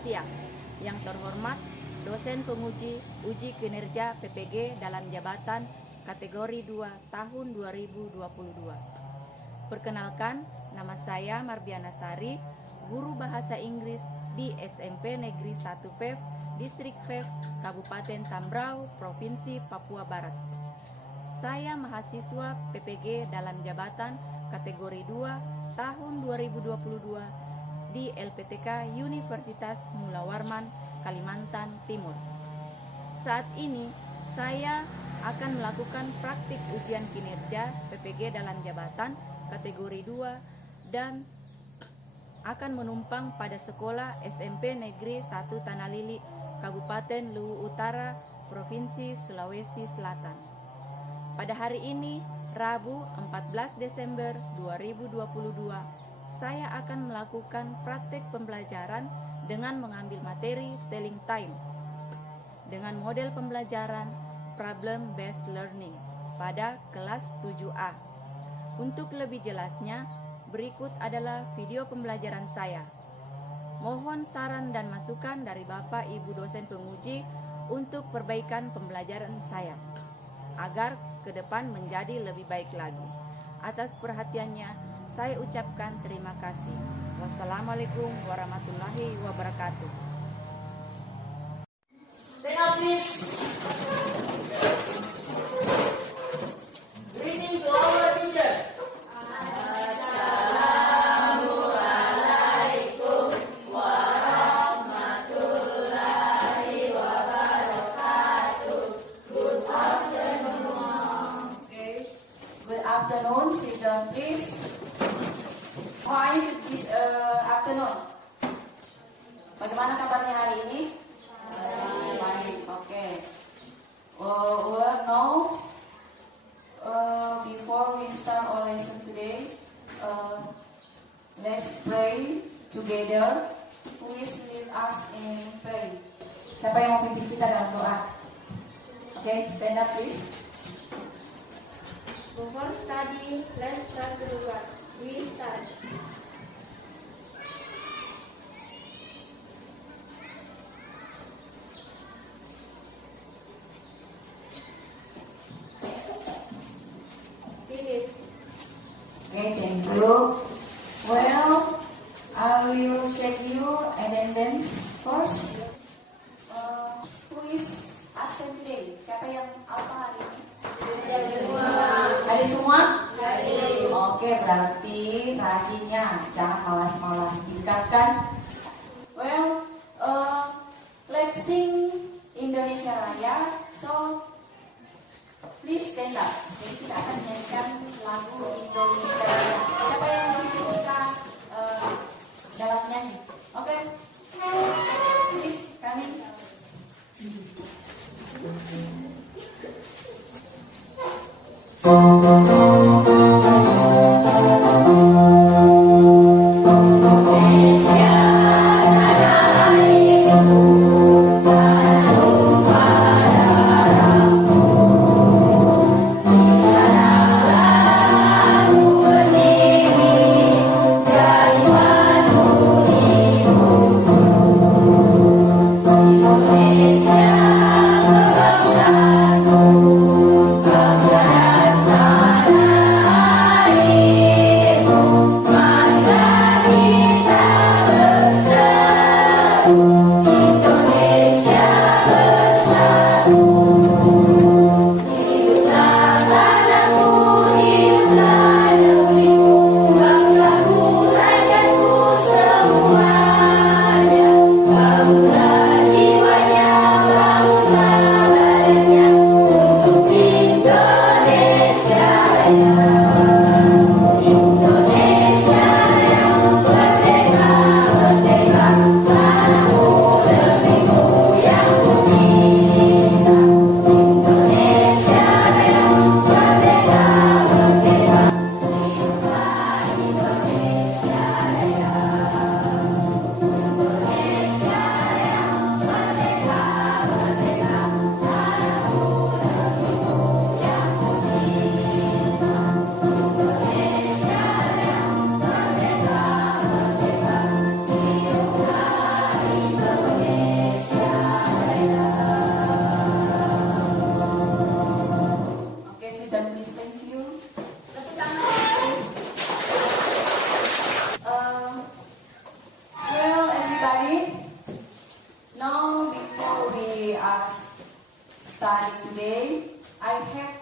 siang. Yang terhormat, dosen penguji uji kinerja PPG dalam jabatan kategori 2 tahun 2022. Perkenalkan, nama saya Marbiana Sari, guru bahasa Inggris di SMP Negeri 1 FEV, Distrik FEV, Kabupaten Tambrau, Provinsi Papua Barat. Saya mahasiswa PPG dalam jabatan kategori 2 tahun 2022 di LPTK Universitas Mula Warman, Kalimantan Timur. Saat ini saya akan melakukan praktik ujian kinerja PPG dalam jabatan kategori 2 dan akan menumpang pada sekolah SMP Negeri 1 Tanah Lili, Kabupaten Luwu Utara, Provinsi Sulawesi Selatan. Pada hari ini, Rabu 14 Desember 2022, saya akan melakukan praktik pembelajaran dengan mengambil materi telling time dengan model pembelajaran problem based learning pada kelas 7A. Untuk lebih jelasnya, berikut adalah video pembelajaran saya. Mohon saran dan masukan dari Bapak Ibu dosen penguji untuk perbaikan pembelajaran saya agar ke depan menjadi lebih baik lagi. Atas perhatiannya, saya ucapkan terima kasih. Wassalamualaikum warahmatullahi wabarakatuh. Greeting to our teacher. Assalamualaikum warahmatullahi wabarakatuh. Good afternoon. Okay. Good afternoon. Sit down, please. How are you this afternoon? Bagaimana kabarnya hari ini? Baik. Okay. Now. Before we start our lesson today, let's pray together. Who is lead us in prayer? Siapa yang mau pimpin kita dalam doa? Okay, stand up please. Before studying, let's start the work. We start. Finish. Okay, thank you. Well, I will check your attendance first. Who is absent today? Siapa yang alpha hari ini? Hari semua? Oke, berarti rajinnya, jangan malas-malas, tingkatkan. Well, let's sing Indonesia Raya. So, please stand up. Jadi kita akan menyanyikan lagu Indonesia Raya. Siapa yang memimpin kita dalam nyanyi? Oke, please kami. are studying today, I have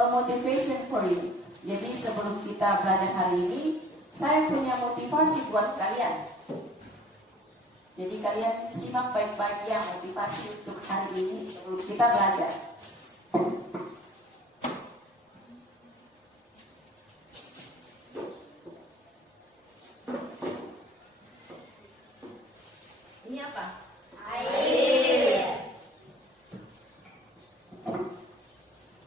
a motivation for you. Jadi sebelum kita belajar hari ini, saya punya motivasi buat kalian. Jadi kalian simak baik-baik ya motivasi untuk hari ini sebelum kita belajar. Ini apa? Air.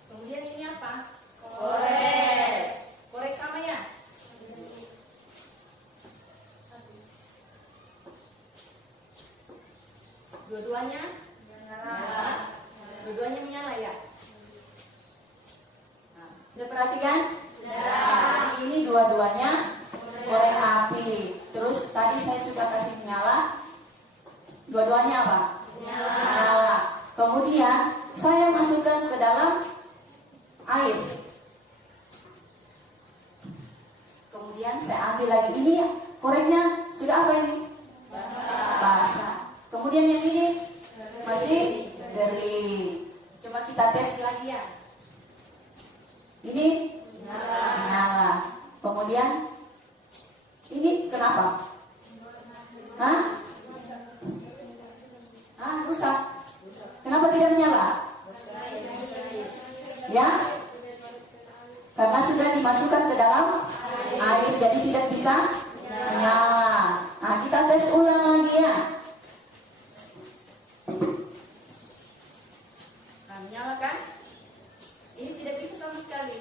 Kemudian ini apa? Korek. Korek sama ya? Dua-duanya? Nyala. Dua-duanya menyala ya? Nah, sudah perhatikan? Ya. Nah, ini dua-duanya korek api. Terus tadi saya sudah kasih nyala. Dua-duanya apa? Nyala. Kemudian saya masukkan ke dalam air. Kemudian saya ambil lagi ini koreknya sudah apa ini? Basah. Kemudian yang ini masih kering. Coba kita tes lagi ya. Ini nyala. Kemudian ini kenapa? Hah? Rusak. Kenapa tidak menyala? Ya? Karena sudah dimasukkan ke dalam air, jadi tidak bisa menyala. Nah, kita tes ulang lagi ya. Nah, menyala kan? Ini tidak bisa sama sekali.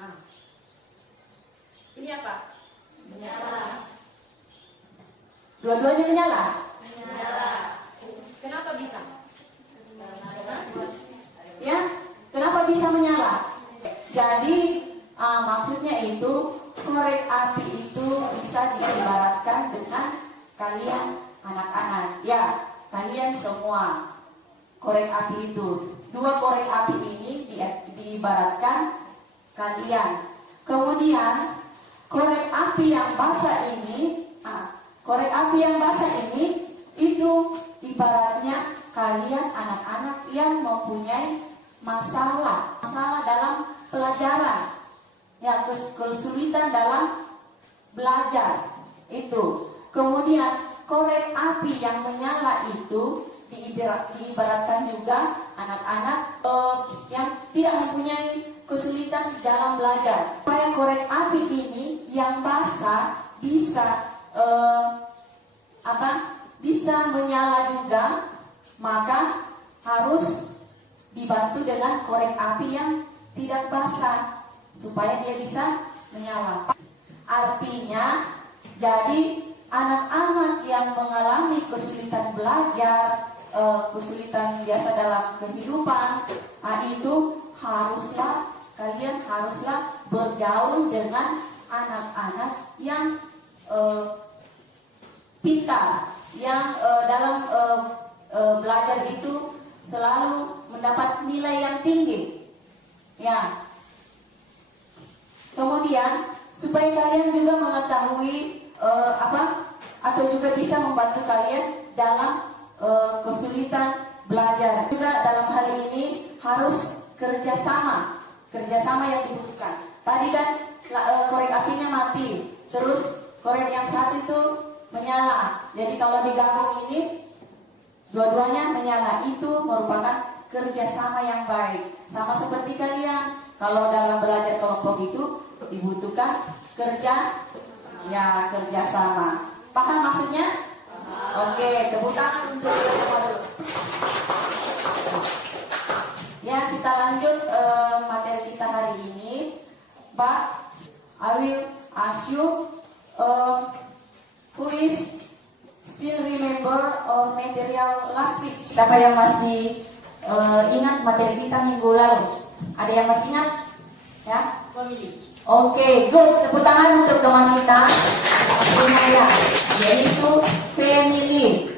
Ah. Ini apa? Nyala. Dua-duanya menyala. Nyala. Kenapa bisa? Ya, kenapa bisa menyala? Jadi maksudnya itu korek api itu bisa diibaratkan dengan kalian anak-anak. Ya, kalian semua korek api itu. Dua korek api ini diibaratkan kalian. Kemudian korek api yang basah ini, itu ibaratnya kalian anak-anak yang mempunyai masalah dalam pelajaran, ya kesulitan dalam belajar itu. Kemudian korek api yang menyala itu diibaratkan juga anak-anak yang tidak mempunyai kesulitan dalam belajar. Supaya korek api ini yang basah bisa menyala juga, maka harus dibantu dengan korek api yang tidak basah supaya dia bisa menyala. Artinya, jadi anak-anak yang mengalami kesulitan belajar, kesulitan biasa dalam kehidupan, itu kalian haruslah bergaul dengan anak-anak yang pintar, yang dalam belajar itu selalu mendapat nilai yang tinggi. Ya. Kemudian supaya kalian juga mengetahui atau juga bisa membantu kalian dalam kesulitan belajar. Juga dalam hal ini harus kerjasama yang dibutuhkan. Tadi kan korek apinya mati, terus korek yang satu itu menyala. Jadi kalau digabung ini dua-duanya menyala, itu merupakan kerjasama yang baik. Sama seperti kalian, kalau dalam belajar kelompok itu dibutuhkan kerjasama. Paham maksudnya? Oke, tepuk tangan untuk kita semua dulu. Ya, kita lanjut materi kita hari ini. But I will ask you who is still remember our material last week. Siapa yang masih ingat materi kita minggu lalu? Ada yang masih ingat? Ya? Family. Oke, good. Tepuk tangan untuk teman kita. Ingat ya, yaitu family.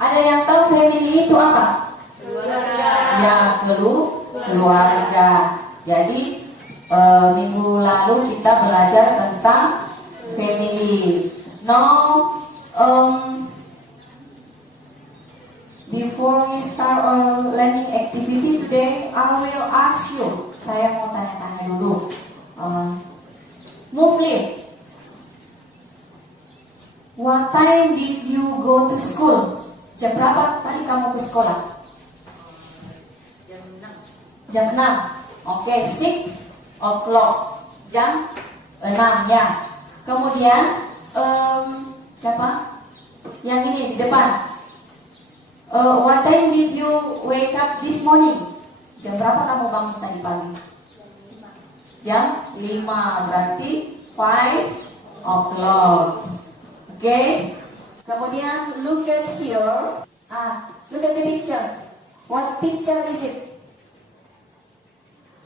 Ada yang tahu family itu apa? Keluarga. Ya, keluarga. Jadi minggu lalu kita belajar tentang family. Okay. Now, before we start our learning activity today, I will ask you. Saya mau tanya-tanya dulu. Mufli, what time did you go to school? Jam berapa tadi kamu ke sekolah? Jam 6. Oke, 6 o'clock. Jam 6 ya. Kemudian siapa? Yang ini di depan. What time did you wake up this morning? Jam berapa kamu bangun tadi pagi? Jam 5, berarti 5 o'clock. Okay. Kemudian look at here. Look at the picture. What picture is it?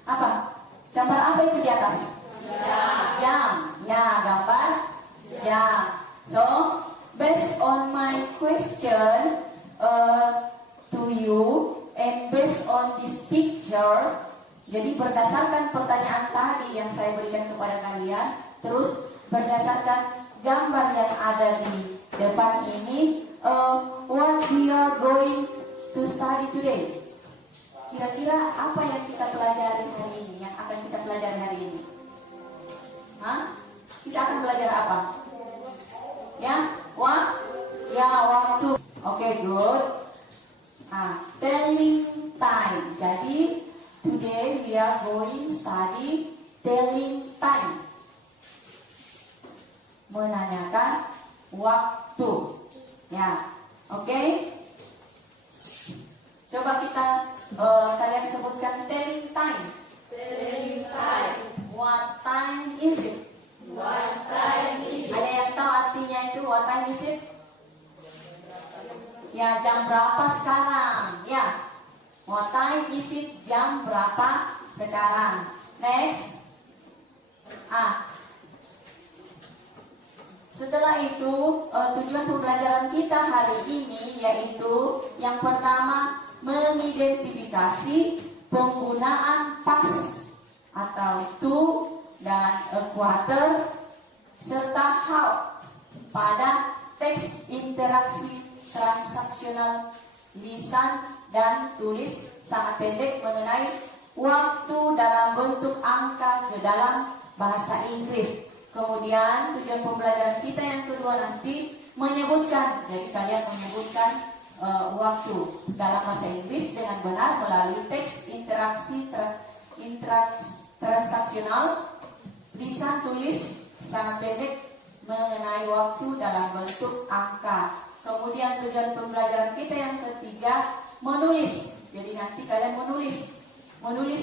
Apa? Gambar apa itu di atas? Jam. Ya, gambar jam. So, based on my question to you and based on this picture, jadi berdasarkan pertanyaan tadi yang saya berikan kepada kalian, terus berdasarkan gambar yang ada di depan ini, what we are going to study today. Kira-kira apa yang kita pelajari hari ini, yang akan kita pelajari hari ini? Kita akan belajar apa? Ya, waktu. Oke, good. Telling time. Jadi today we are going study telling time. Menanyakan waktu. Ya, oke. Coba kita kalian sebutkan telling time. Telling time. What time is it? What time is it? Ada yang tahu artinya itu what time is it? Ya, jam berapa sekarang? Ya. What time is it? Jam berapa sekarang? Next. Setelah itu, tujuan pembelajaran kita hari ini yaitu yang pertama mengidentifikasi penggunaan past atau to dan a quarter serta how pada teks interaksi transaksional lisan dan tulis sangat pendek mengenai waktu dalam bentuk angka ke dalam bahasa Inggris. Kemudian tujuan pembelajaran kita yang kedua nanti menyebutkan, jadi kalian menyebutkan waktu dalam bahasa Inggris dengan benar melalui teks interaksi transaksional lisan tulis sangat pendek mengenai waktu dalam bentuk angka. Kemudian tujuan pembelajaran kita yang ketiga menulis. Jadi nanti kalian menulis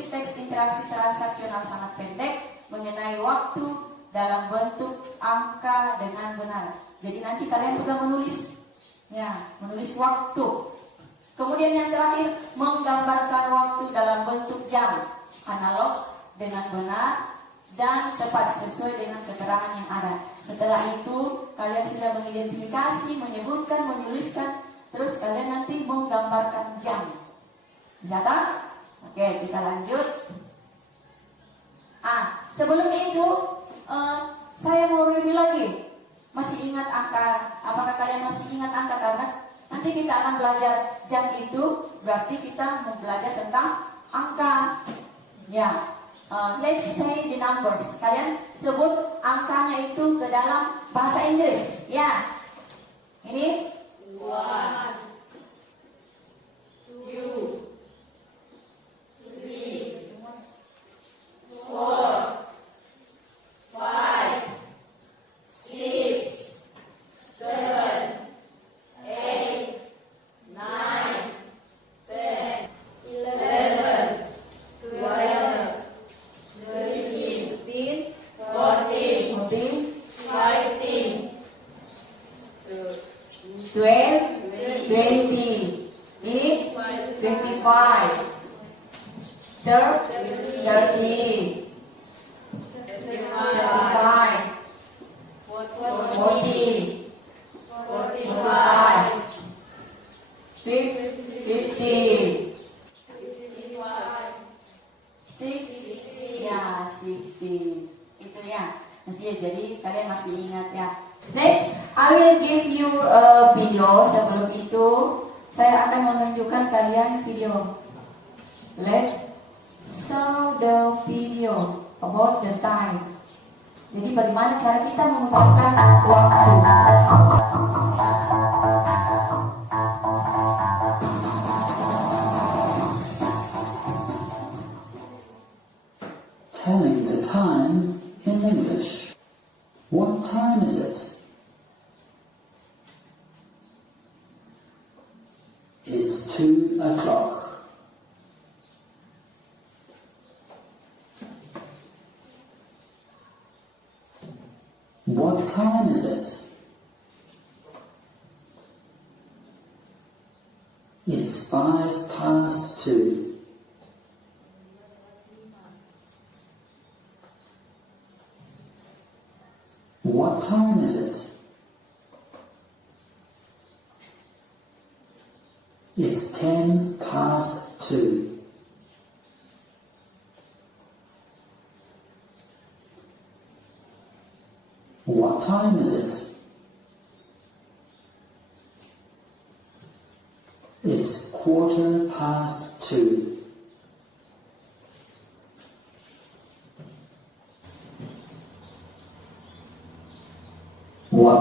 teks interaksi transaksional sangat pendek mengenai waktu dalam bentuk angka dengan benar. Jadi nanti kalian juga menulis waktu. Kemudian yang terakhir menggambarkan waktu dalam bentuk jam analog dengan benar dan tepat sesuai dengan keterangan yang ada. Setelah itu kalian sudah mengidentifikasi, menyebutkan, menuliskan, terus kalian nanti menggambarkan jam. Bisa tak? Oke, kita lanjut. Sebelum itu saya mau review lagi. Masih ingat angka? Apakah kalian masih ingat angka? Karena nanti kita akan belajar jam itu, berarti kita mau belajar tentang angka. Ya. Let's say the numbers. Kalian sebut angkanya itu ke dalam bahasa Inggris. Ya. Ini 1, 2, 3, 4, 5, 6, 7, 8, 9, 10, 11, 12, 13, 14, 15, 20. Ini 25, 30, 35, 40, 45, 50, 60, ya 60. Itu ya. 60, kecil, jadi kalian masih ingat ya. Next, I will give you a video. Sebelum itu, saya akan menunjukkan kalian video. Let's show the video about the time. Jadi bagaimana cara kita mengucapkan waktu? Telling the time in English. What time is it? It's 2 o'clock. What time is it? It's 2:05. What time is it? It's 2:10. What time is it? It's 2:15. What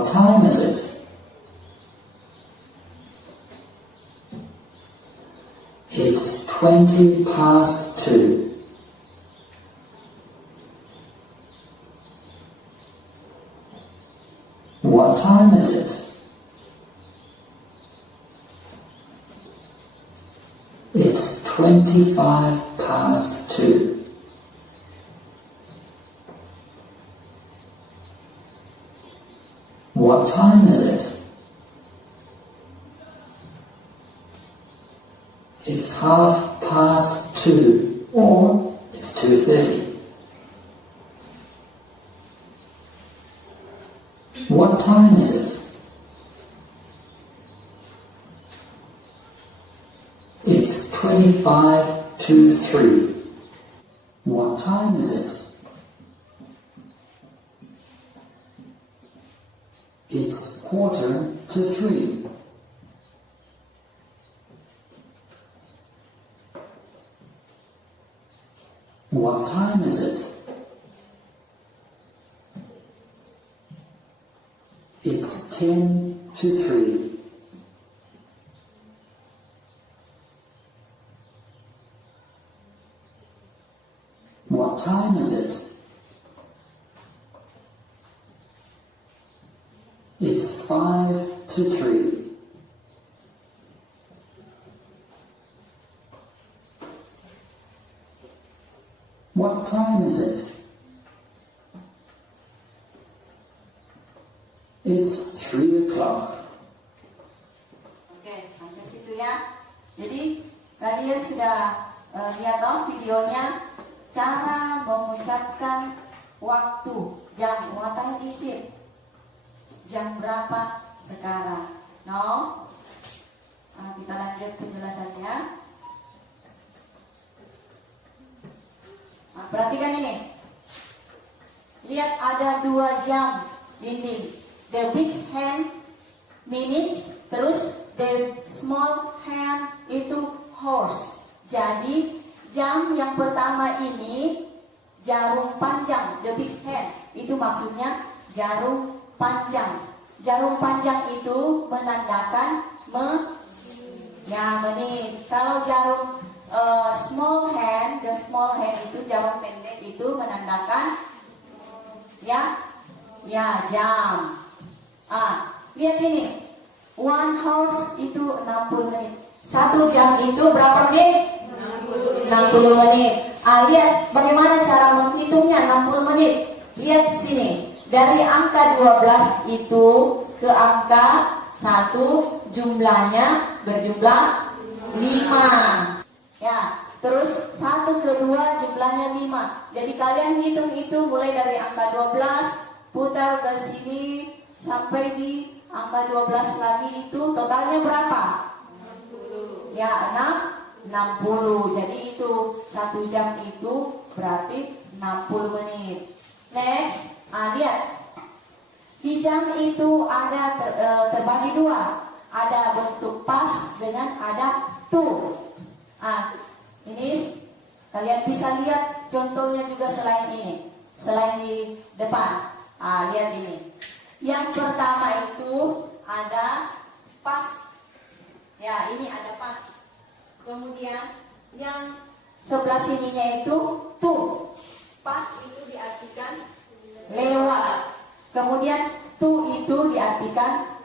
time is it? It's 2:20. What time is it? It's 2:25. What time is it? It's 2:30, or it's 2:30. What time is it? It's 3:25. What time is it? It's 2:45. What time is it? It's 2:50. What time is it? It's 2:55. What time is it? It's 3 o'clock. Oke, sampai situ ya. Jadi kalian sudah lihat dong videonya, cara mengucapkan waktu, jam, what time is it? Jam berapa sekarang? No? Kita lanjut penjelasannya. Perhatikan ini. Lihat ada 2 jam dinding. The big hand minutes, terus the small hand itu horse. Jadi jam yang pertama ini jarum panjang, the big hand itu maksudnya jarum panjang. Jarum panjang itu menandakan menit. Kalau jarum small hand, the small hand itu jarum pendek itu menandakan jam. Lihat ini, 1 horse itu 60 menit. 1 jam itu berapa menit? 60 menit. Lihat bagaimana cara menghitungnya 60 menit. Lihat sini, dari angka 12 itu ke angka 1 jumlahnya berjumlah 5. Ya, terus 1 ke 2 jumlahnya 5. Jadi kalian hitung itu mulai dari angka 12 putar ke sini sampai di angka 12 lagi, itu totalnya berapa? 60. Ya, 60. Jadi itu 1 jam itu berarti 60 menit. Next, Lihat. Di jam itu ada terbagi dua. Ada bentuk pas dengan ada to. Ini kalian bisa lihat contohnya juga selain ini. Selain di depan. Lihat ini. Yang pertama itu ada pas. Ya, ini ada pas. Kemudian yang sebelah sininya itu to. Pas itu diartikan lewat. Kemudian to itu diartikan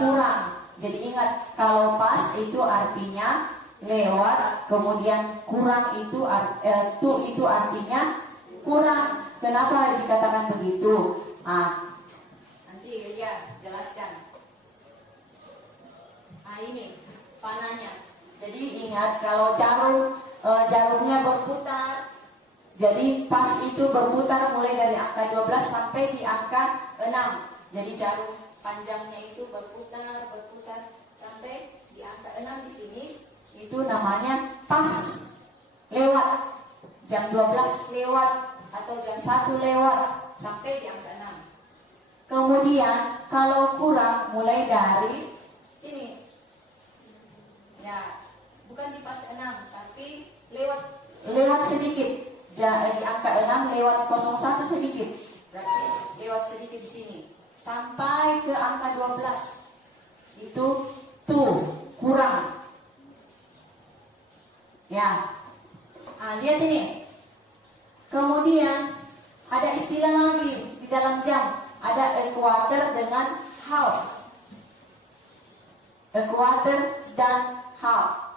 kurang. Jadi ingat, kalau pas itu artinya lewat, kemudian kurang itu to itu artinya kurang. Kenapa dikatakan begitu? Nanti lihat, jelaskan. Ini panahnya. Jadi ingat, kalau jarumnya berputar, jadi pas itu berputar mulai dari angka 12 sampai di angka 6. Jadi jarum panjangnya itu berputar sampai di angka 6 di sini. Itu namanya pas. Lewat. Jam 12 lewat atau jam 1 lewat sampai di angka 6. Kemudian kalau kurang mulai dari sini. Ya, bukan di pas 6 tapi lewat sedikit. Di angka 6 lewat 01 sedikit. Berarti lewat sedikit di sini. Sampai ke angka 12. Itu kurang. Ya. Lihat ini. Kemudian ada istilah lagi di dalam jam. Ada equator dengan half. Equator dan half.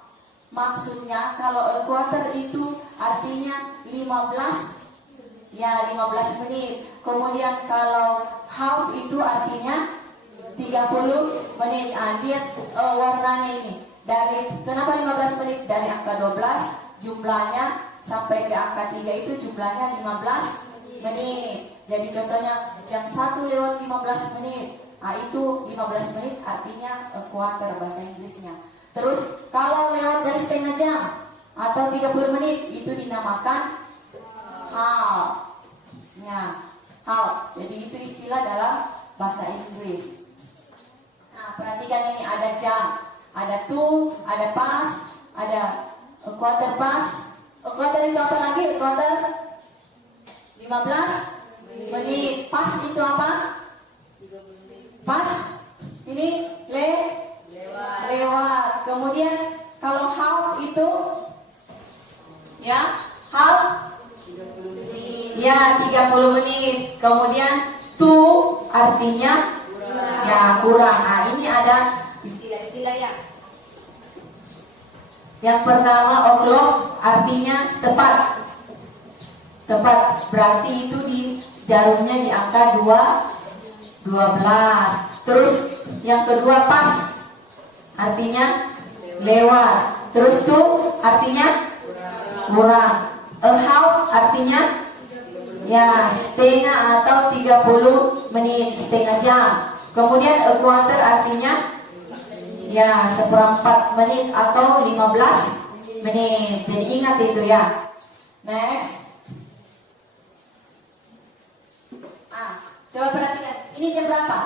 Maksudnya kalau equator itu artinya 15 menit. Kemudian kalau half itu artinya 30 menit. Lihat warnanya ini. Kenapa 15 menit? Dari angka 12 jumlahnya sampai ke angka 3 itu jumlahnya 15 menit. Jadi contohnya jam 1 lewat 15 menit. Itu 15 menit artinya equator bahasa Inggrisnya. Terus kalau lewat dari setengah jam atau 30 menit itu dinamakan half. Half. Jadi itu istilah dalam bahasa Inggris. Perhatikan ini, ada jam, ada to, ada pas, ada equator pas. Equator itu apa lagi? Equator 15 menit. Pas itu apa? Pas ini lewat. Kemudian kalau half itu half 30 menit. Kemudian to artinya kurang. Ini ada istilah-istilah ya. Yang pertama o'clock artinya tepat. Berarti itu di jarumnya di angka 12. Terus yang kedua pas artinya lewat. Terus to artinya kurang. Half artinya setengah atau 30 menit, setengah jam. Kemudian equator artinya seperempat menit atau 15 menit. Jadi ingat itu ya. Next. Coba perhatikan. Ini jam berapa?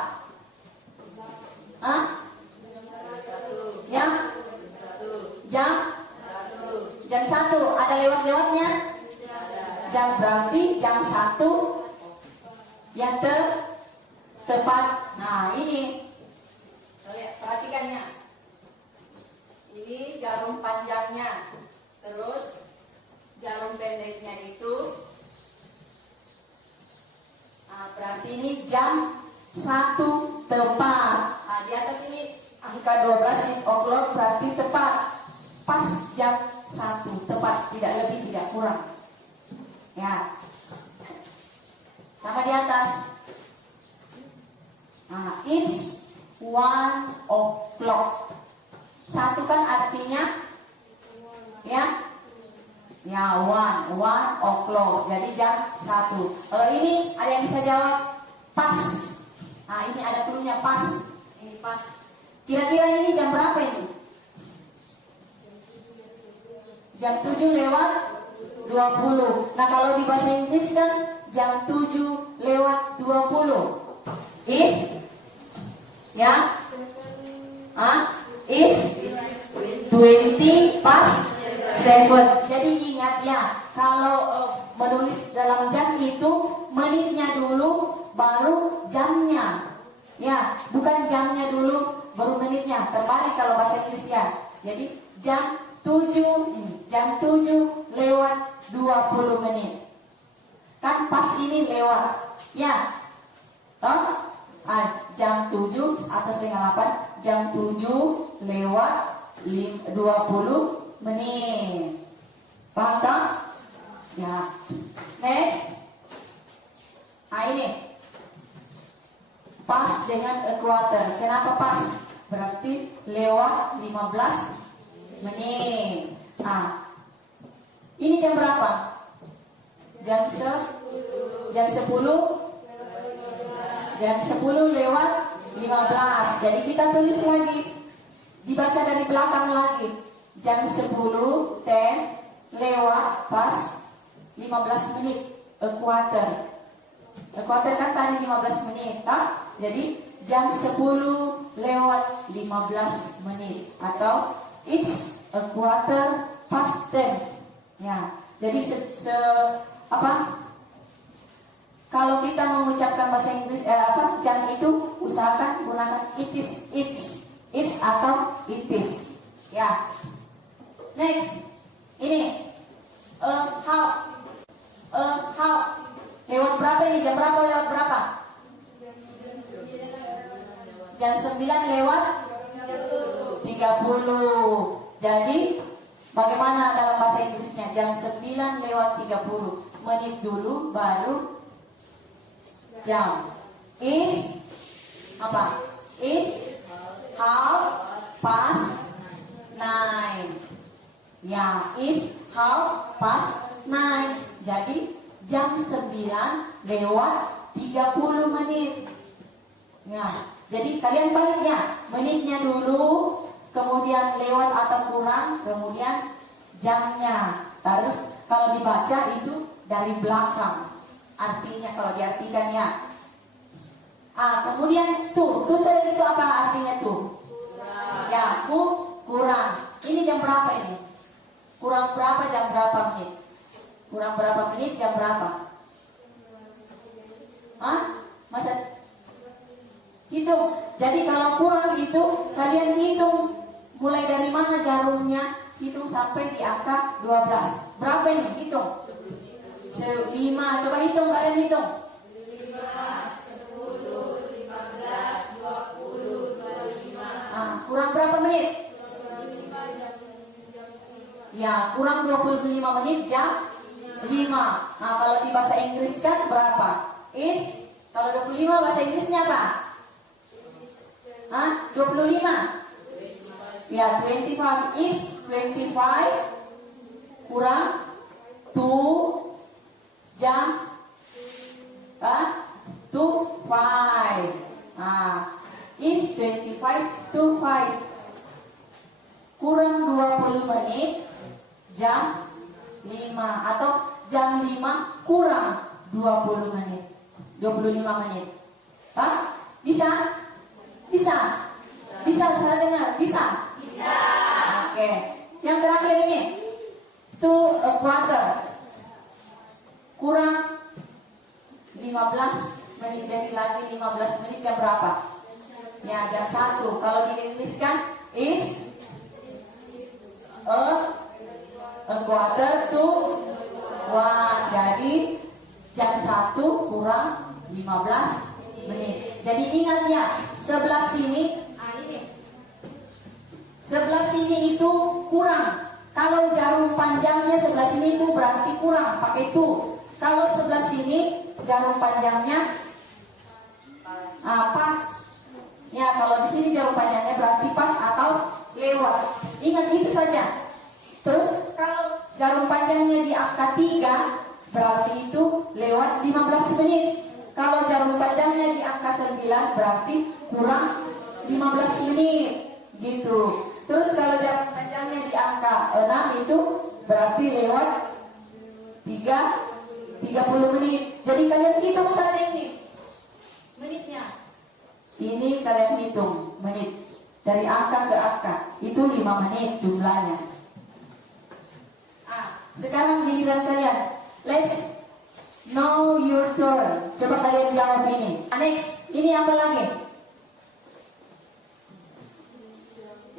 Jam 1. Ada lewat-lewatnya? Jam berarti jam 1 yang tepat. Ini lihat, perhatikannya. Ini jarum panjangnya. Terus jarum pendeknya itu berarti ini jam 1 tepat. Di atas ini angka 12 ini o'clock berarti tepat. Pas jam 1 tepat, tidak lebih tidak kurang. Ya. Sama di atas. It's 1 o'clock. 1 kan artinya one o'clock. Jadi jam 1. Kalau ini ada yang bisa jawab pas. Ini ada cluenya pas. Ini pas. Kira-kira ini jam berapa ini? Jam 7 lewat 20. Nah kalau di bahasa Inggris kan jam 7:20. It's ya, it's 20 past 7. Jadi ingat ya, kalau menulis dalam jam itu menitnya dulu baru jamnya. Ya, bukan jamnya dulu baru menitnya. Terbalik kalau bahasa Inggris ya. Jadi jam 7:20. Kan pas ini lewat. Ya. Jam 7 atau setengah 8, jam 7:20. Paham tak? Ya. Next. Ini pas dengan equator. Kenapa pas? Berarti lewat 15 menit. Ini jam berapa? Jam 10. Jam 10:15. Jadi kita tulis lagi, dibaca dari belakang lagi. Jam 10 lewat pas 15 menit. Equator kan tadi 15 menit, Jadi jam 10:15 atau it's a quarter past 10. Ya. Jadi kalau kita mengucapkan bahasa Inggris jam itu usahakan gunakan it is, it's atau it is. Ya. Next. Ini how lewat berapa ini? Jam berapa lewat berapa? Jam 9:30. Jadi bagaimana dalam bahasa Inggrisnya? Jam 9:30. Menit dulu baru jam. It's apa? It's half past 9. Ya, it's half past 9. Jadi jam 9:30. Ya, jadi kalian baliknya, menitnya dulu, kemudian lewat atau kurang, kemudian jamnya. Terus kalau dibaca itu dari belakang. Artinya kalau diartikan ya. Kemudian tuh tadi itu apa artinya tuh? Kurang. Ya, kurang. Ini jam berapa ini? Kurang berapa, jam berapa menit? Kurang berapa menit, jam berapa? Masa hitung. Jadi kalau kurang itu kalian hitung mulai dari mana jarumnya, hitung sampai di angka 12. Berapa ini? Hitung. 5. Coba hitung, kalian hitung. 5, 10, 15, 20, 25. Kurang berapa menit? Ya, kurang 25 menit jam 5. Kalau di bahasa Inggris kan berapa? It's, kalau 25 bahasa Inggrisnya apa? 25. Ya, 25. It's 25 kurang 2 jam 5. It's 25 to 5 kurang 20 menit jam 5, atau jam 5 kurang 20 menit 25 menit. Bisa? Bisa saya dengar? Bisa? Oke. Yang terakhir ini, to a quarter kurang 15 menit, jadi lagi 15 menit jam berapa? Ya, jam 1. Kalau diinggriskan it's a quarter to 1. Jadi jam 1 kurang 15 menit. Jadi ingat ya, sebelah sini sebelah sini itu kurang. Kalau jarum panjangnya sebelah sini itu berarti kurang, pakai itu. Kalau sebelah sini jarum panjangnya pas. Ya, kalau di sini jarum panjangnya berarti pas atau lewat. Ingat itu saja. Terus kalau jarum panjangnya di angka 3 berarti itu lewat 15 menit. Kalau jarum panjangnya di angka 9 berarti kurang 15 menit. Gitu. Terus kalau jarum panjangnya di angka 6 itu berarti lewat 3 30 menit. Jadi kalian hitung saja ini menitnya. Ini kalian hitung menit dari angka ke angka. Itu 5 menit jumlahnya. Sekarang giliran kalian. Let's know your turn. Coba kalian jawab ini. Next, ini apa lagi?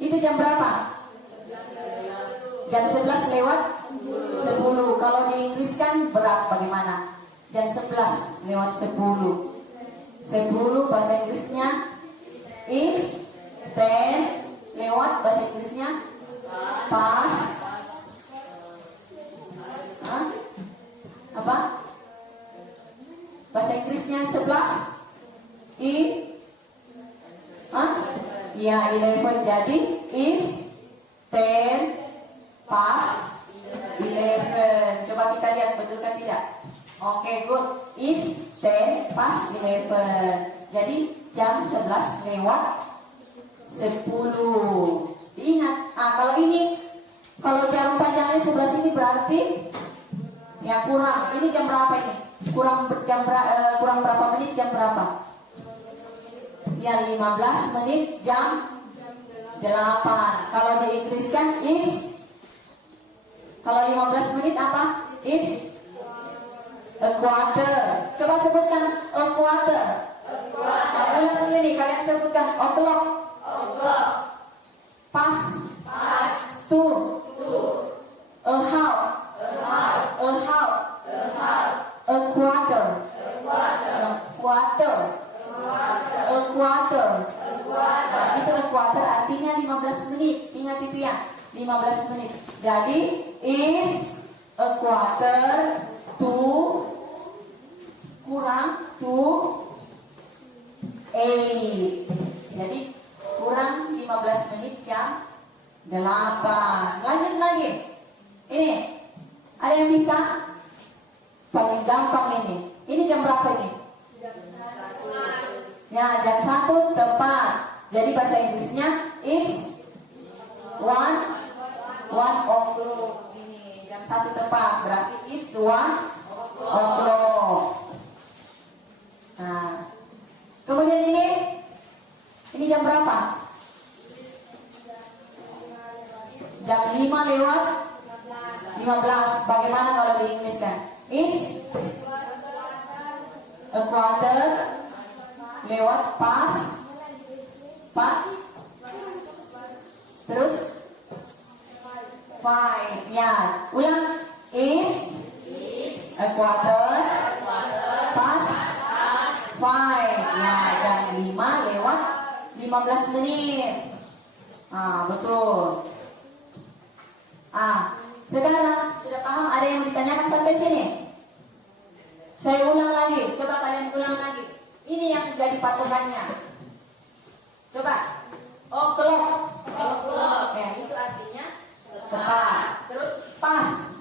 Itu jam berapa? Jam 11 lewat 10. Kalau diinggriskan berapa, bagaimana? Jam 11 lewat 10. 10 bahasa Inggrisnya is 10 lewat bahasa Inggrisnya past. Apa? Bahasa Inggrisnya 11 ya 11. Jadi is 10 past 11. Coba kita lihat betulkah tidak? Oke, good. Is 10 past 11. Jadi jam 11 lewat 10. Ingat, kalau ini, kalau jarum panjangnya 11 ini berarti ya kurang. Ini jam berapa ini? Kurang berapa menit, jam berapa? Ya 15 menit jam 8. Kalau diinggriskan is, kalau 15 menit apa? It's a quarter. Coba sebutkan a quarter. Ulang dulu nih, kalian sebutkan o'clock. Past. To. A half. A quarter. Itu a quarter artinya 15 menit. Ingat itu ya, 15 menit. Jadi is a quarter to kurang to 8. Jadi kurang 15 menit jam 8. Lanjut lagi. Ini ada yang bisa? Paling gampang ini. Ini jam berapa ini? Ya, jam 1 tepat. Jadi bahasa Inggrisnya it's 1 o'clock. Ini jam 1 tepat. Berarti it's 1 o'clock. Nah, kemudian ini jam berapa? Jam 5 lewat 15. Bagaimana kalau diinggriskan? It's a quarter lewat past. Terus 5. Ya, ulang. It's a quarter past 5. Ya, jam 5 lewat 15 menit. Betul. Sekarang sudah paham? Ada yang ditanyakan sampai sini? Saya ulang lagi. Coba kalian ulang lagi. Ini yang jadi patokannya. Coba. O'clock. Ya, itu artinya tepat. Terus pas.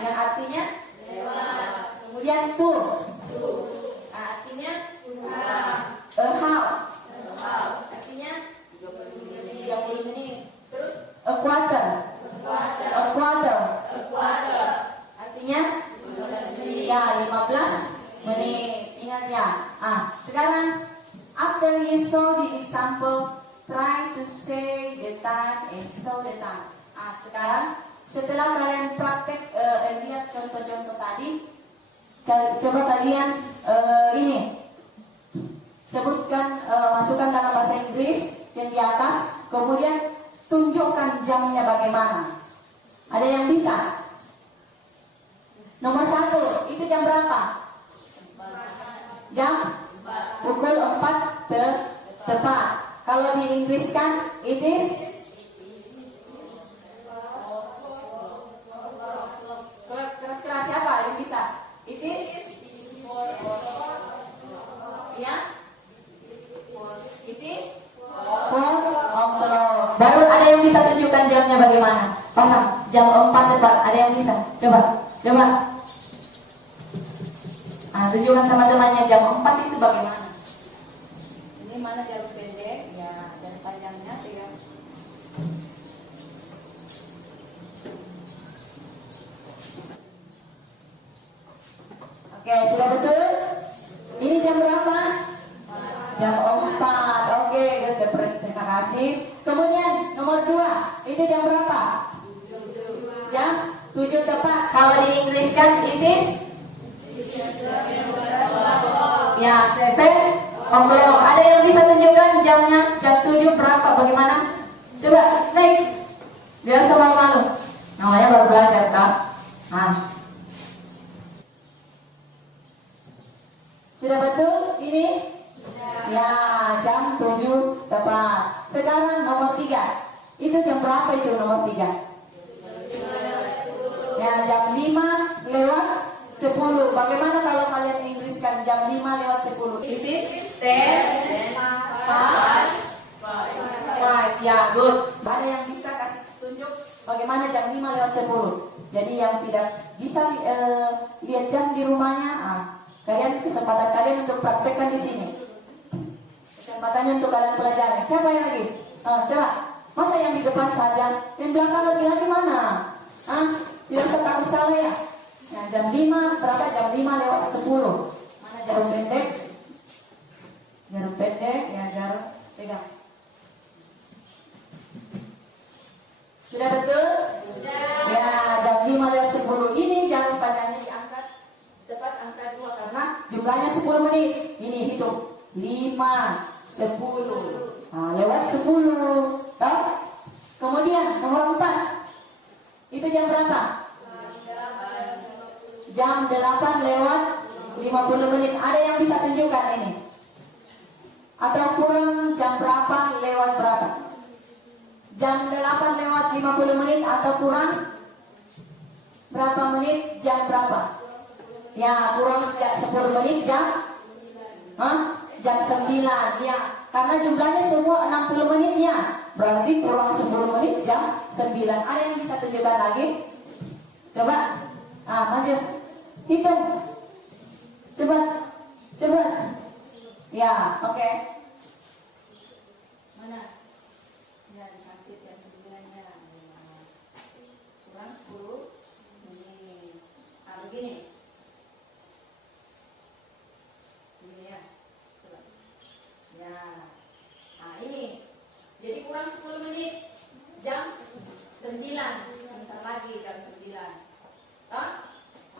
Yang artinya lewat. Kemudian to. Artinya a half. Artinya 30 menit. Terus a quarter. Artinya ya 15 menit. Ingat ya. Sekarang after you saw the example, try to say the time and show the time. Sekarang setelah kalian praktek lihat contoh-contoh tadi, coba kalian sebutkan, masukkan dalam bahasa Inggris yang di atas, kemudian tunjukkan jamnya bagaimana. Ada yang bisa? Nomor 1, itu jam berapa? Jam pukul 4 tepat. Kalau diinggriskan, it is keras-keras. Siapa yang bisa? It is ya. It is 4 o'clock. Baru ada yang bisa tunjukkan jamnya bagaimana? Pasang jam 4 tepat. Ada yang bisa? Coba. Tunjukkan sama temannya jam 4 itu bagaimana? Ini mana jarum pendek? Ya, dan panjangnya ya. Oke, sudah betul? Ini jam berapa? Jam 4. Oke, terima kasih. Kemudian nomor 2, itu jam berapa? Jam 7 tepat. Kalau diinggriskan it is? Ya, 7 o'clock. Ada yang bisa tunjukkan jamnya? Jam 7 berapa? Bagaimana? Coba, naik. Biasa malu-malu. Namanya baru belajar, kan? Nah. Sudah betul ini? Ya, jam 7 tepat. Sekarang nomor 3. Itu jam berapa itu nomor 3? Ya, jam 5 lewat 10. Bagaimana kalau kalian inggriskan jam 5 lewat 10? It is 10 past 5. Ya, good. Ada yang bisa kasih tunjuk bagaimana jam 5 lewat 10? Jadi yang tidak bisa lihat jam di rumahnya, kalian kesempatan kalian untuk praktekkan di sini. Kesempatannya untuk kalian pelajari. Siapa yang lagi? Coba. Masa yang di depan saja? Yang belakang lagi mana? Tidak usah takut salah ya. Nah, jam 5 berapa? Jam 5 lewat 10. Mana jarum pendek? Jarum pendek, ya jarum pegang. Sudah betul? Sudah. Ya, jam 5 lewat 10. Ini jarum pandangnya diangkat tepat angka 2 karena jumlahnya 10 menit. Ini hitung 5, 10. Lewat 10. Kemudian nomor 4. Itu jam berapa? Jam 8 lewat 50 menit. Ada yang bisa tunjukkan ini? Atau kurang jam berapa lewat berapa? Jam 8 lewat 50 menit atau kurang berapa menit? Jam berapa? Ya, kurang 10 menit jam? Jam 9. Ya, karena jumlahnya semua 60 menit ya. Berarti kurang 10 menit jam 9. Ada yang bisa tunjukkan lagi? Coba. Maju. Hitung. Coba. Ya, oke. Mana? Ya, dicampit jam 9-nya. Kurang 10 menit. Begini. Ini ya. Coba. Ya. Ini. Jadi kurang 10 menit jam 9. Bentar lagi jam 9.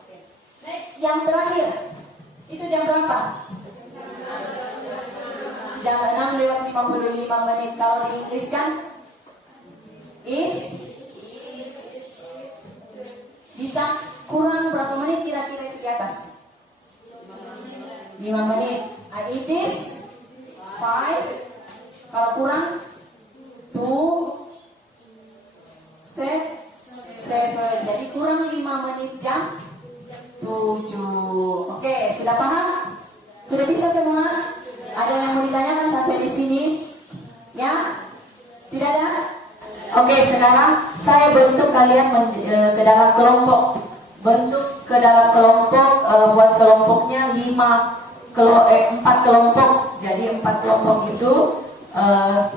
Oke. Next, yang terakhir. Itu jam berapa? Jam 6 lewat 55 menit. Kalau diinggriskan it's bisa kurang berapa menit kira-kira di atas? 5 menit. It is 5. Kalau kurang 2, 7. Jadi kurang 5 menit jam 7. Oke, sudah paham? Sudah bisa semua? Ada yang mau ditanyakan sampai di sini? Ya? Tidak ada? Oke, sekarang saya bentuk kalian ke dalam kelompok. Bentuk ke dalam kelompok, buat kelompoknya 4 kelompok. Jadi 4 kelompok itu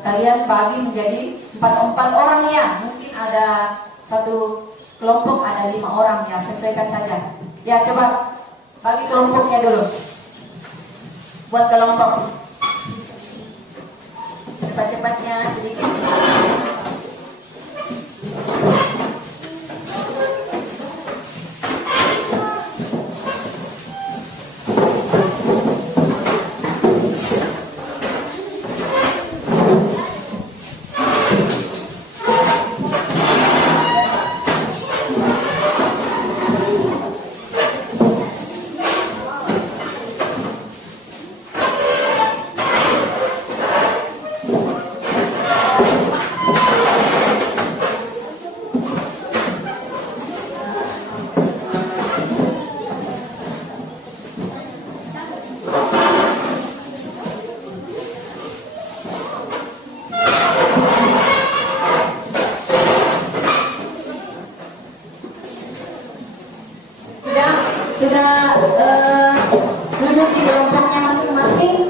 kalian bagi menjadi 4 orang ya. Mungkin ada satu kelompok ada 5 orang ya, sesuaikan saja. Ya, coba bagi kelompoknya dulu. Buat kelompok. Cepat-cepatnya sedikit. Sudah duduk di kelompoknya masing-masing.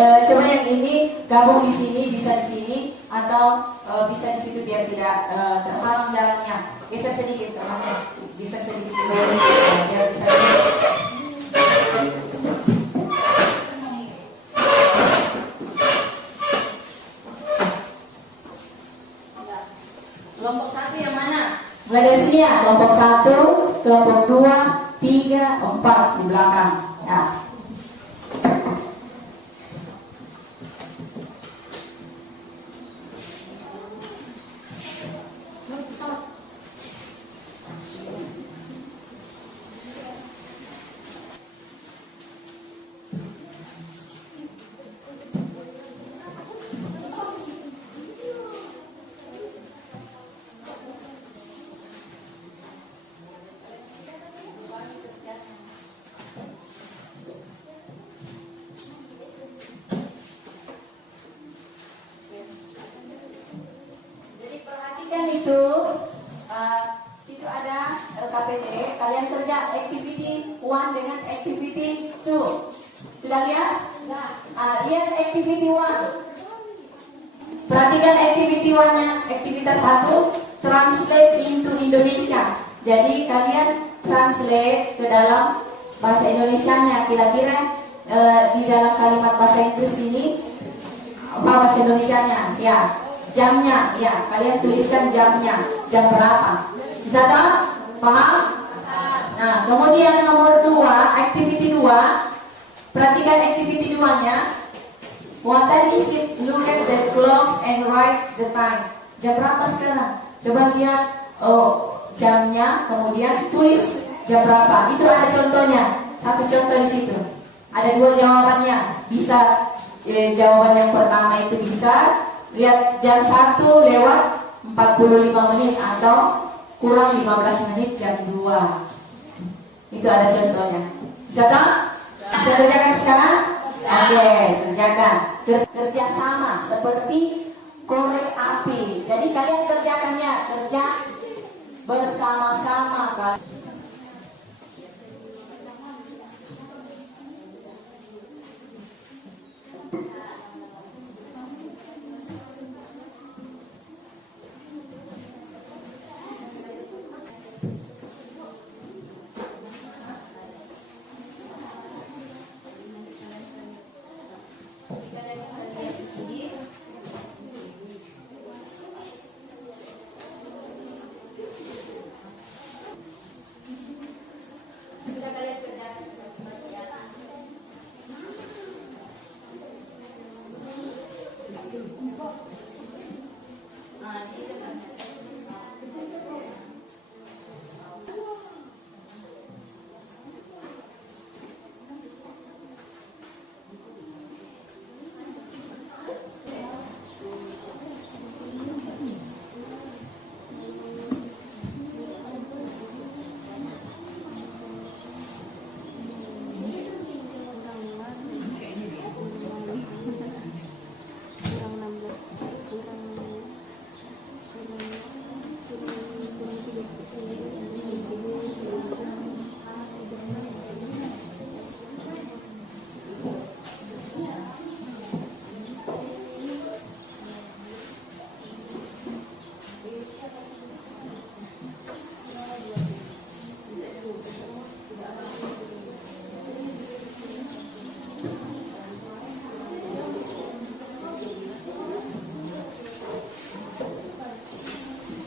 Coba yang ini gabung di sini, bisa di sini. atau bisa di situ biar tidak terhalang jalannya. Geser sedikit temannya, geser sedikit biar bisa. Kelompok satu yang mana? Mulai dari sini ya, kelompok 1, kelompok 2, 3, 4 di belakang. Ya. Kan itu situ ada KPD, kalian kerja activity 1 dengan activity 2. Sudah lihat? Lihat activity 1. Perhatikan activity 1-nya. Aktivitas 1 translate into Indonesia. Jadi kalian translate ke dalam bahasa Indonesianya. Kira-kira di dalam kalimat bahasa Inggris ini apa bahasa Indonesianya? Ya. Jamnya, ya, kalian tuliskan jamnya, jam berapa? Bisa tahu? Paham? Nah, kemudian nomor 2, activity 2. Perhatikan activity 2-nya. What time is it? Look at the clocks and write the time. Jam berapa sekarang? Coba lihat jamnya, kemudian tulis jam berapa. Itu ada contohnya. Satu contoh di situ. Ada 2 jawabannya. Bisa jawaban yang pertama itu bisa lihat jam 1 lewat 45 menit atau kurang 15 menit jam 2. Itu ada contohnya. Bisa tahu? Bisa kerjakan sekarang? Oke, kerjakan. Kerja sama seperti korek api. Jadi kalian kerjakannya, kerja bersama-sama kalian.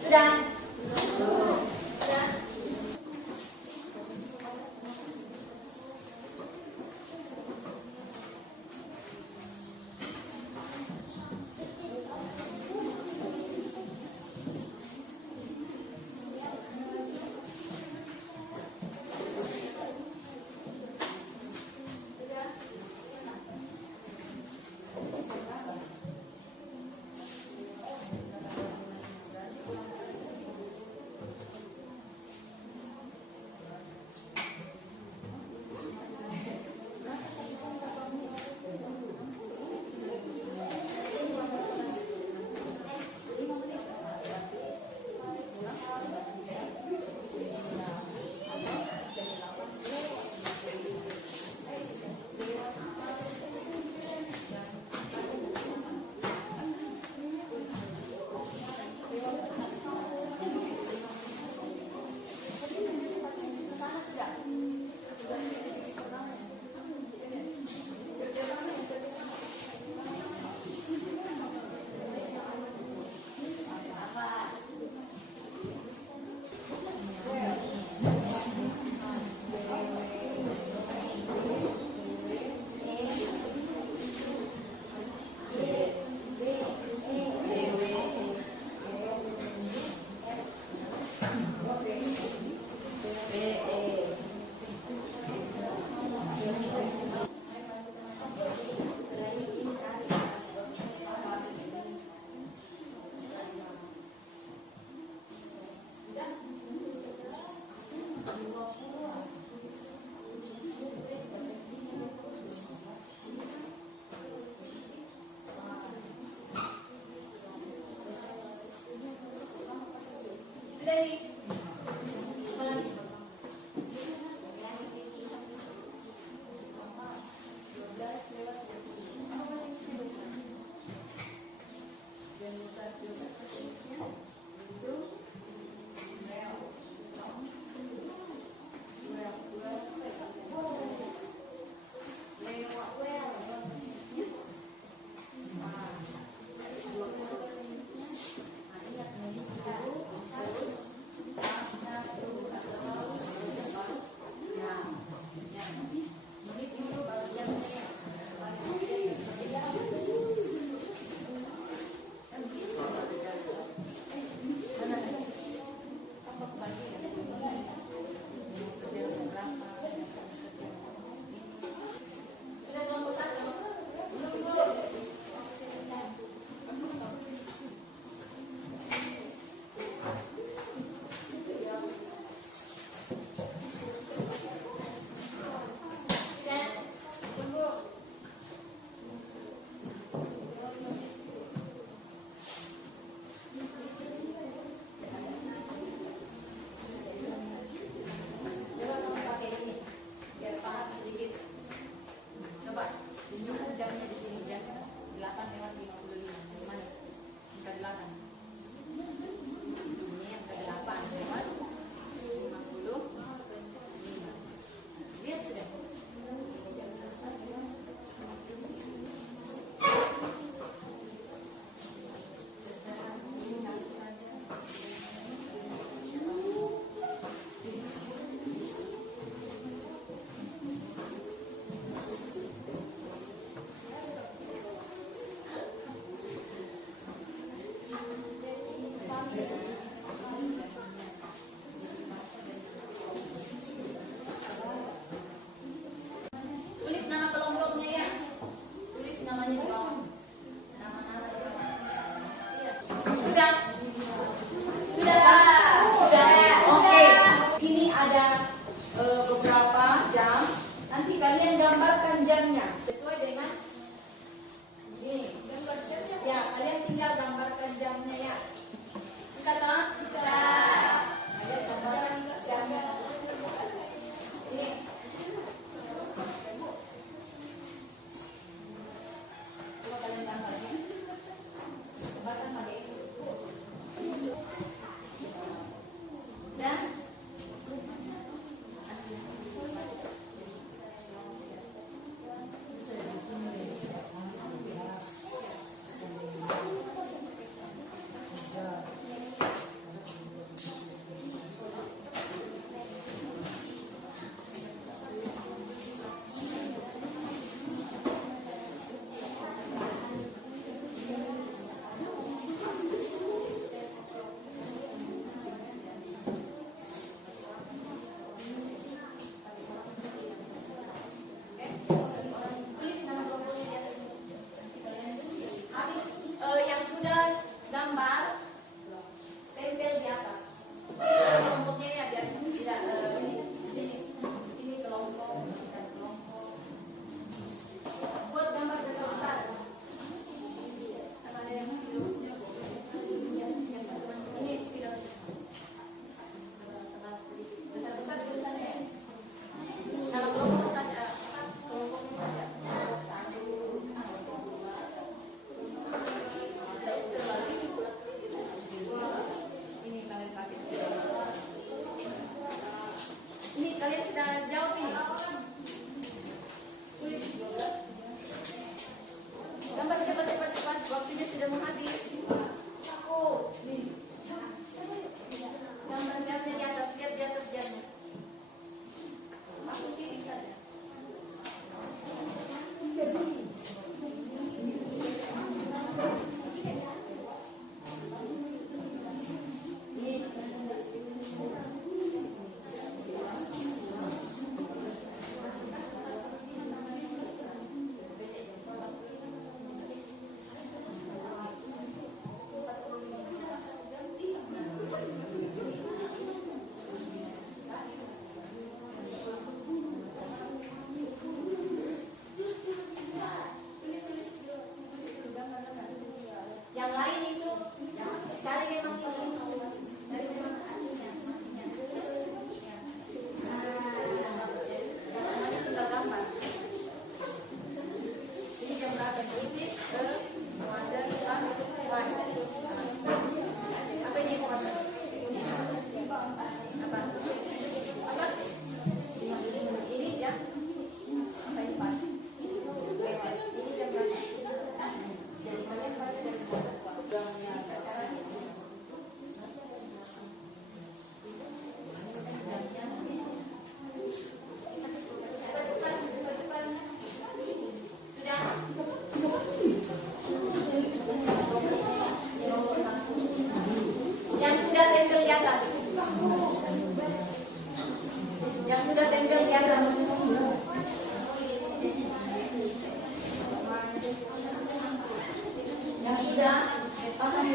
Sudah.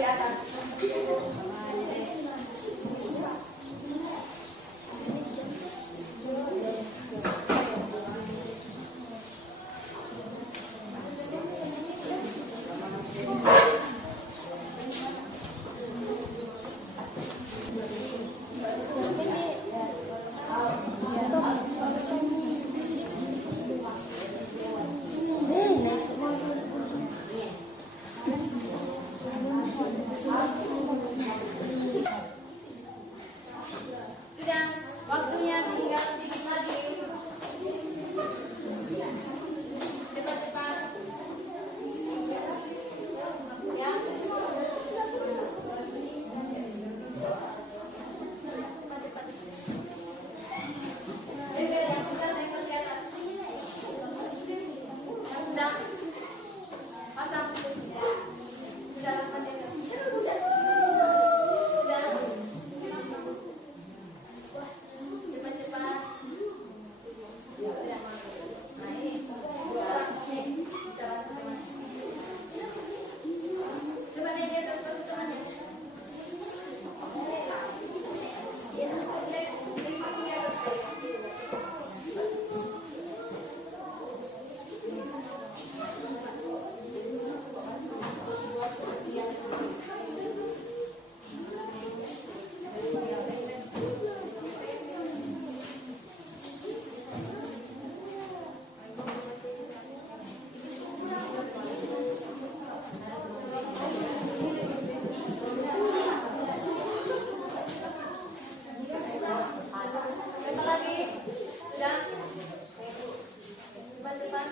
atas. Sudah, waktunya tinggal sedikit lagi. Cepat-cepat. Ya. Yang sudah tempel di atas. Yang sudah pasang. Sudah lakukan di atas. Sudah. Cepat-cepat. Sudah. Nah ini dua orang bisa bantu teman. Coba naik di atas bantu temannya. Ya, pasti di atas. Coba lagi. Sudah. Cepat-cepat.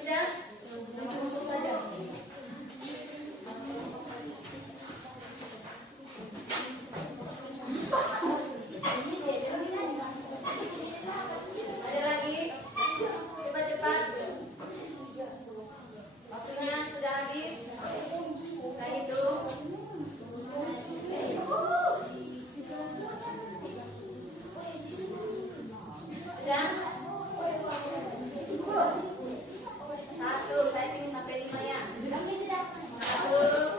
Sudah. Tutup saja. Ada lagi. Cepat-cepat. Waktunya sudah habis. Saya hitung. Sudah. 1, saya hitung sampai 5 ya. 1, 2,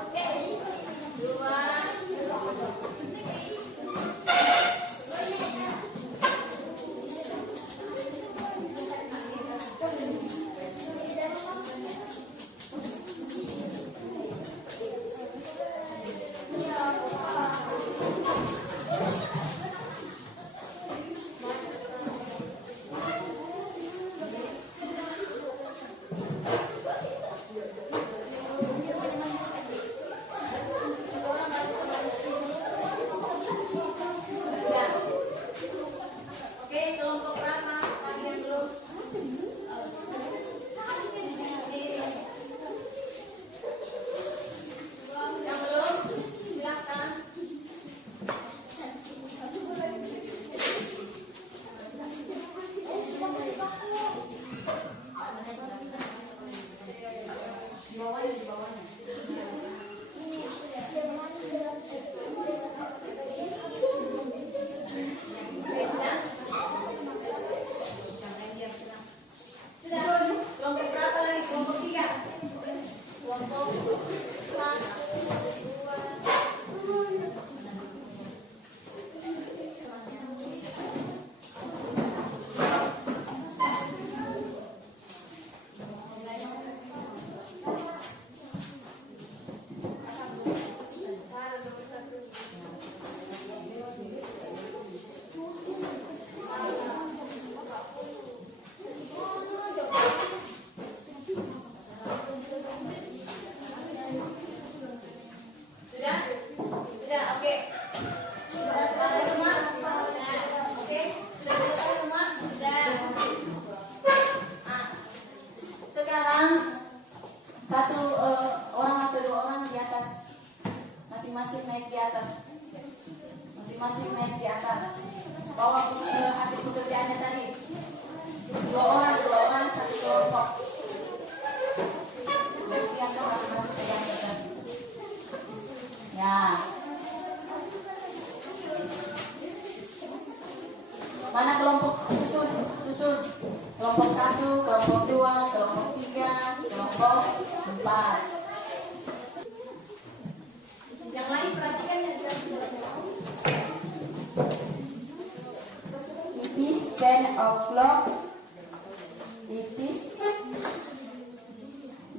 masing-masing naik di atas. Masing-masing naik di atas. Bawa hasil pekerjaannya tadi. Dua orang, satu kelompok. Gantian dong masing-masing pegang di atas. Ya. o'clock. It is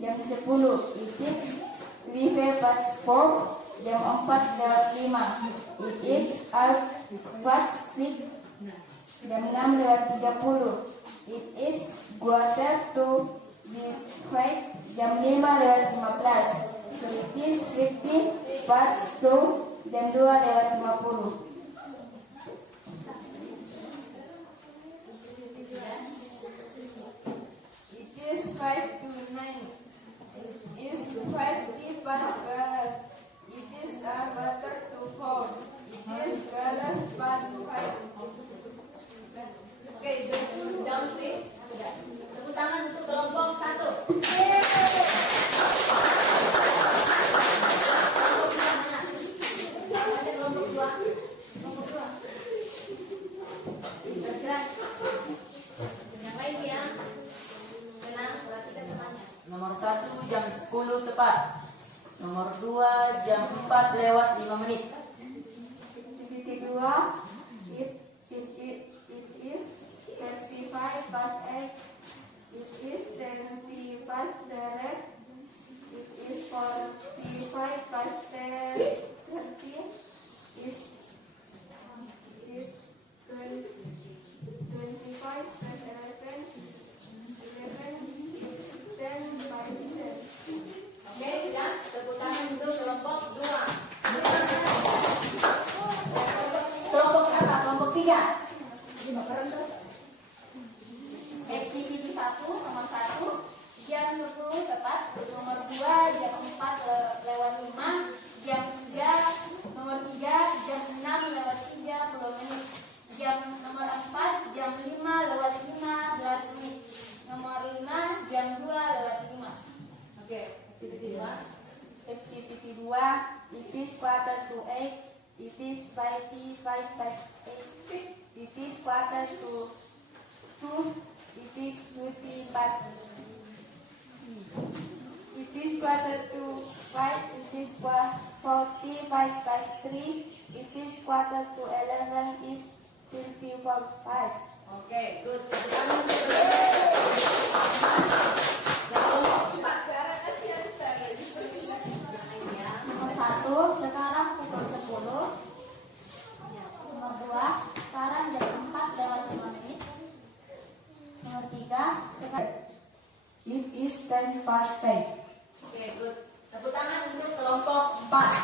jam 10. It is 5:04. Jam 4:05. It is 4:06. Jam 6:30. It is quarter to 5. Jam 5:15. It is 50:02. Jam 2:50. It is 5:09. It is 5:12. It is a quarter to 4. It is 12:05. Oke, down please. Tepuk tangan untuk kelompok 1. Kelompok 2 mana? Kelompok 2. Jelas. Yang lain ya. Tenang, perhatikan semuanya. Nomor 1 jam 10 tepat. Nomor 2 jam 4:05. Titik 2. It is 35:08. It is 20:08. It is 45:30. It is 25:11. 11 is 10:10. Oke, ya. Tepuk tangan untuk kelompok 2. Kelompok apa? Kelompok 3. Activity 1, nomor 1 jam 10 tepat. Nomor 2 jam 4:05. Jam 3 nomor 3 jam 6:30. Jam nomor 4 jam 5:15. Nomor 5 jam 2:05. Oke, activity 2. Activity 2. It is quarter to 8. It is 5:08. It is quarter to 2. It is 20:03. It is quarter to 5. It is 45:03. It is quarter to 11. Is 54:05. Oke, good. Tepuk tangan untuk kelompok 4. Nomor 1 sekarang pukul 10. Nomor 2 sekarang jam 4:05. Nomor 3 sekarang It is 10:05. Oke, good. Tepuk tangan untuk kelompok 4. Nah,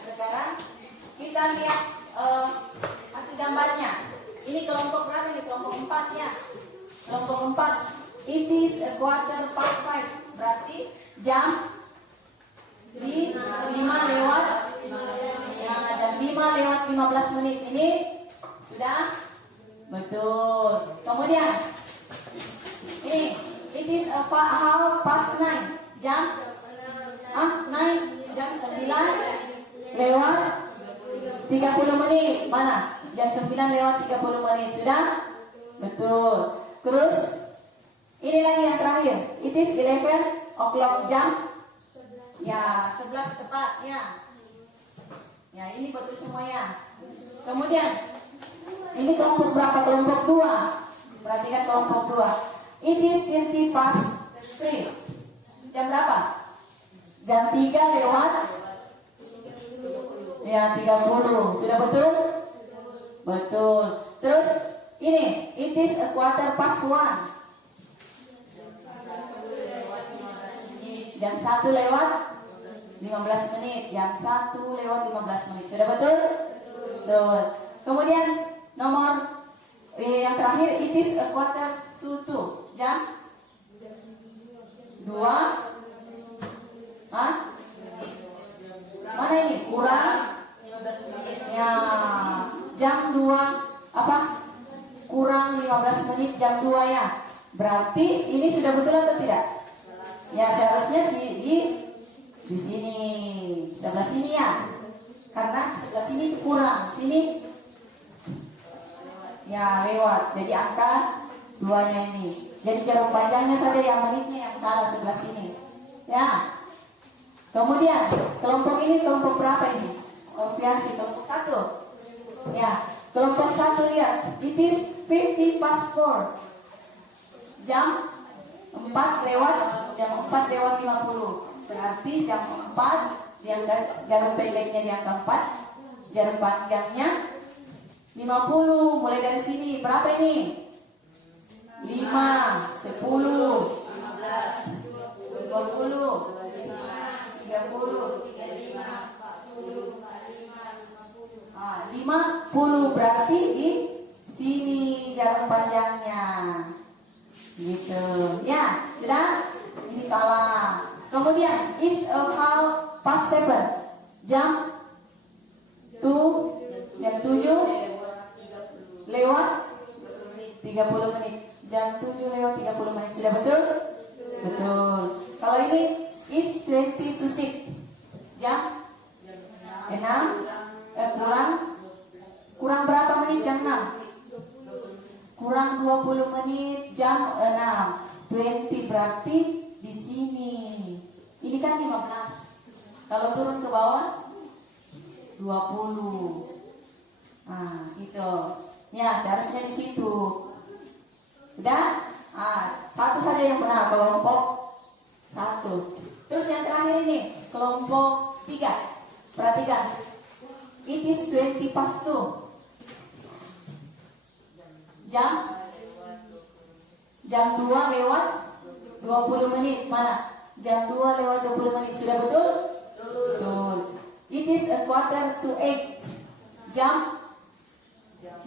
sekarang kita lihat hasil gambarnya. Ini kelompok berapa nih? Kelompok 4 ya. Kelompok 4. It is a quarter past 5. Berarti jam 5:15. Ini sudah betul. Kemudian ini it is a half past 9. Jam 9 jam 9:30. Mana? Jam 9:30. Sudah? Betul. Terus ini lagi yang terakhir. It is 11 o'clock. Jam ya 11 tepat ya. Ya, ini betul semua ya. Kemudian ini kelompok berapa? Kelompok 2. Perhatikan kelompok 2. It is 3:30. Jam berapa? Jam 3:30. Ya, 30. Sudah betul? Betul. Terus ini it is a quarter past 1. Jam 1:15. Jam 1:15. Sudah betul? Betul. Kemudian nomor yang terakhir it is a quarter to 2. Jam 2. Mana ini? Kurang ya, jam 2 apa? Kurang 15 menit jam 2 ya. Berarti ini sudah betul atau tidak? Ya, seharusnya di sini, sebelah sini ya. Karena sebelah sini kurang, sini ya lewat. Jadi angka 2-nya ini. Jadi jarum panjangnya saja yang menitnya yang salah sebelah sini. Ya. Kemudian kelompok ini kelompok berapa ini? Fiansi, kelompok 1. Ya, kelompok 1 lihat. It is 50 past 4. Jam 4 lewat 50. Berarti jam 4 jarum pendeknya di angka 4, jarum panjangnya 50. Mulai dari sini berapa ini? 5, 10, 20, 30, 50. Berarti di sini jarum panjangnya. Gitu. Ya, sudah? Ini salah. Kemudian it's about past 7. Jam 7 lewat 30 menit. Jam 7 lewat 30 menit. Sudah betul? Betul. Kalau ini it's 20 to 6. Jam 6 kurang berapa menit? Jam 6. Kurang 20 menit, jam 6. 20 berarti di sini. Ini kan 15. Kalau turun ke bawah 20. Nah, itu. Ya, seharusnya di situ. Udah? Satu saja yang benar, kelompok 1. Terus yang terakhir ini, kelompok 3. Perhatikan. It is 20 past 2. Jam 2 lewat 20 menit. Mana? Jam 2 lewat 20 menit. Sudah betul? Betul. It is a quarter to 8. Jam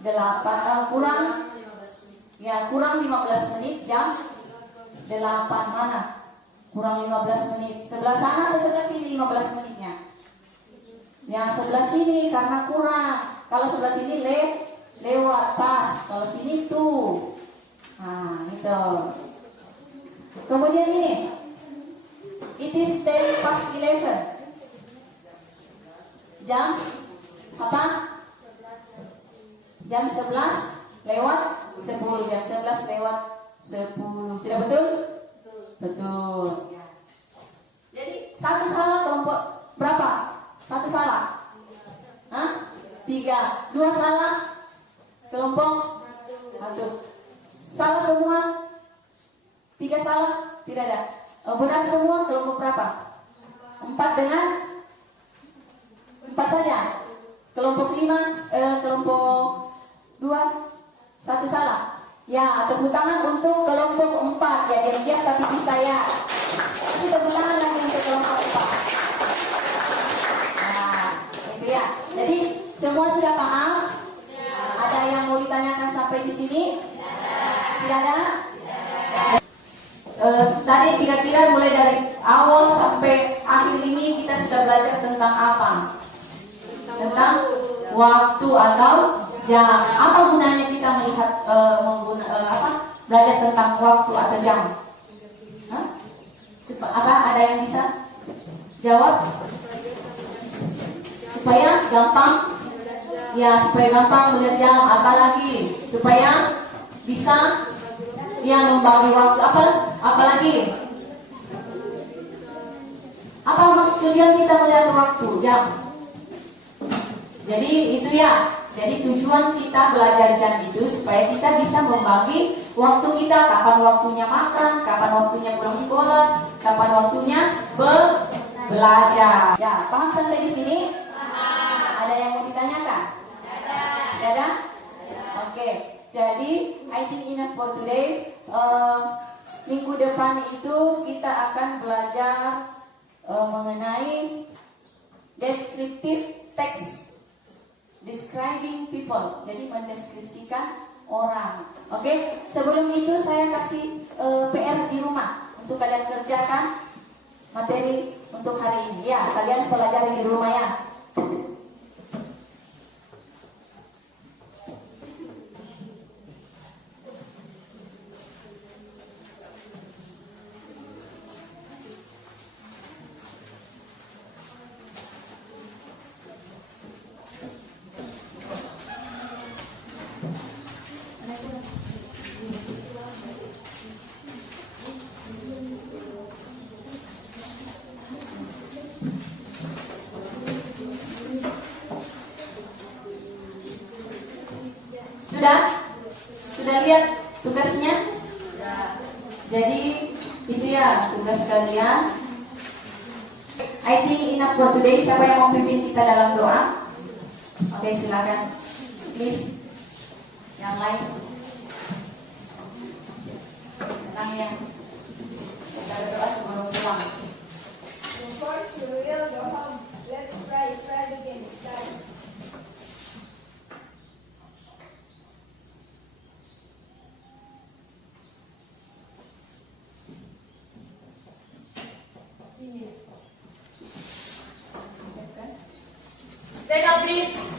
8 kurang 15 menit. Jam 8 mana? Kurang 15 menit. Sebelah sana atau sebelah sini 15 menitnya? Yang sebelah sini karena kurang. Kalau sebelah sini lewat pas. Kalau sini tuh. Nah, itu. Kemudian ini. It is 10 past 11. Jam apa? Jam 11 lewat 10. Jam 11 lewat 10. Sudah betul? Betul. Jadi satu salah kelompok berapa? Satu salah? 3. 2 salah kelompok 1. Salah semua? 3 salah? Tidak ada. Benar semua kelompok berapa? 4 dengan 4 saja. Kelompok 5, kelompok 2, 1 salah. Ya, tepuk tangan untuk kelompok 4. Ya, diam-diam tapi bisa ya. Kasih tepuk tangan lagi untuk kelompok 4. Nah, itu ya. Jadi semua sudah paham? Ada yang mau ditanyakan sampai di sini? Tidak ada? Tadi kira-kira mulai dari awal sampai akhir ini kita sudah belajar tentang apa? Tentang waktu atau jam. Apa gunanya kita melihat belajar tentang waktu atau jam? Ada yang bisa jawab? Supaya gampang. Ya, supaya gampang melihat jam. Apalagi supaya bisa membagi waktu. Apalagi apa tujuan kita melihat waktu jam? Jadi itu ya. Jadi tujuan kita belajar jam itu supaya kita bisa membagi waktu kita. Kapan waktunya makan, kapan waktunya pulang sekolah, kapan waktunya belajar. Ya, paham sampai di sini? Ada yang mau ditanyakan? Ada? Oke. Jadi I think enough for today. Minggu depan itu kita akan belajar mengenai descriptive text, describing people. Jadi mendeskripsikan orang. Oke. Sebelum itu saya kasih PR di rumah untuk kalian kerjakan materi untuk hari ini. Ya, kalian pelajari di rumah ya. Sudah lihat tugasnya? Jadi itu ya tugas kalian. I think enough for today. Siapa yang mau pimpin kita dalam doa? Oke, silakan. Please. Yang lain. Tenang ya. Kita berdoa sebelum pulang. Before you will go home, let's try again. Stand up please.